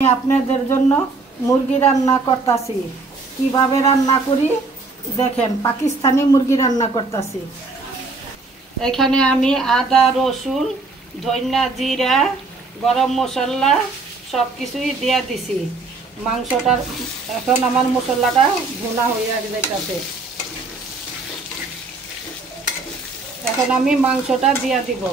আপনাদের জন্য মুরগি রান্না করতেছি। কিভাবে রান্না করি দেখেন, পাকিস্তানি মুরগি রান্না করতেছি। এখানে আমি আদা, রসুন, ধনিয়া, জিরা, গরম মশলা সব কিছুই দিয়ে দিছি মাংসটার। এখন আমার মশলাটা ভুনা হয়ে যাইতেছে। এখন আমি মাংসটা দিয়ে দিব।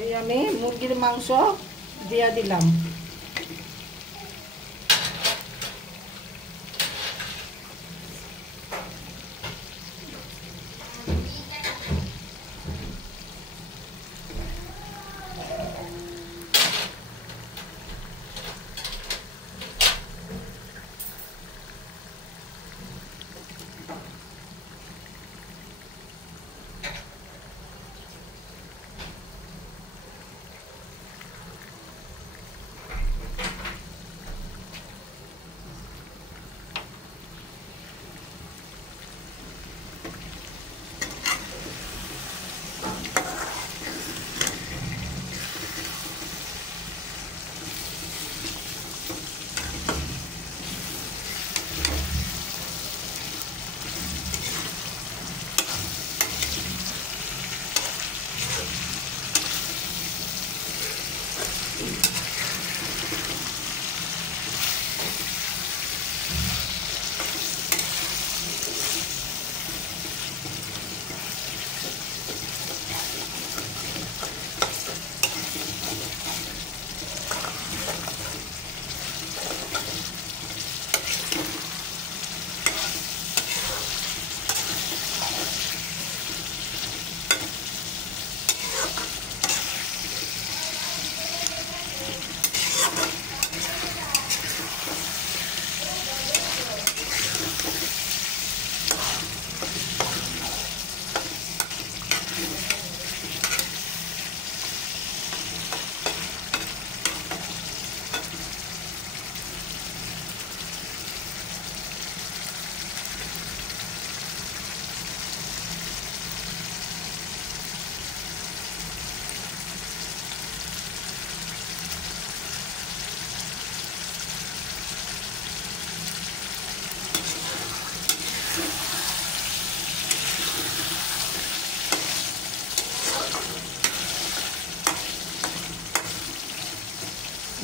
এই আমি মুরগির মাংস দিয়ে দিলাম।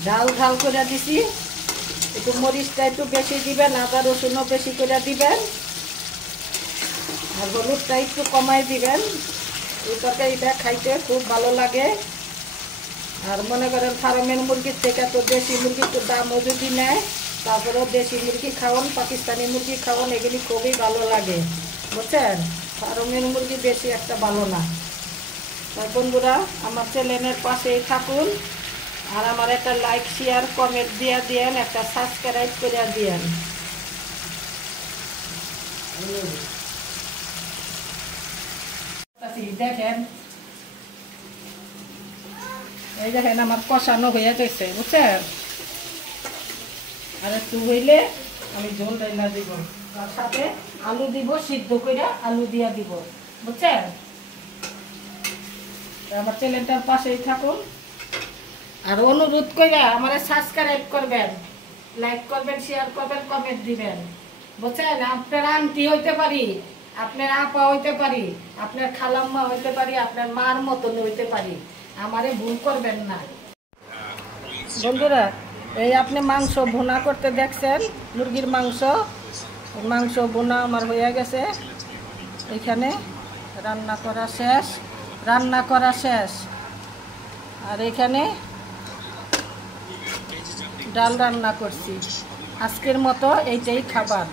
ঝাল ঝাল করে দিছি। একটু মরিচটা একটু বেশি দিবেন, আদা রসুনও বেশি করে দিবেন, আর হলুদটা একটু কমাই দিবেন। এটাতে এটা খাইতে খুব ভালো লাগে। আর মনে করেন ফার্মের মুরগির থেকে তো দেশি মুরগির তো দামও যদি নেয়, তারপরেও দেশি মুরগি খাওয়ান, পাকিস্তানি মুরগি খাওয়ান, এগুলি খুবই ভালো লাগে, বুঝছেন। ফার্মের মুরগি বেশি একটা ভালো না। তাই বন্ধুরা, আমার চ্যানেলের পাশেই থাকুন, আর আমার একটা লাইক, শেয়ার, কমেন্ট দিয়ে দিয়েন, একটা সাবস্ক্রাইব করে দিয়েন। দেখেন, এই দেখেন আমার কষানো হয়ে গেছে, বুঝছেন। আর একটু হইলে আমি ঝোল ডাইলা দিব, তার সাথে আলু দিব, সিদ্ধ করে আলু দিয়া দিব, বুঝছেন। আমার চ্যানেলটার পাশেই থাকুন, আর অনুরোধ করে আমার সাবস্ক্রাইব করবেন, লাইক করবেন, শেয়ার করবেন, কমেন্ট দিবেন, বুঝছেন। আপনার আন্টি হইতে পারি, আপনার আপা হইতে পারি, আপনার খালাম্মা হইতে পারি, আপনার মার মতন হইতে পারি, আমারে ভুল করবেন না। বন্ধুরা, এই আপনি মাংস ভুনা করতে দেখছেন, মুরগির মাংস ভুনা আমার হয়ে গেছে। এখানে রান্না করা শেষ। আর এখানে ডাল রান্না করছি। আজকের মতো এইটাই খাবার।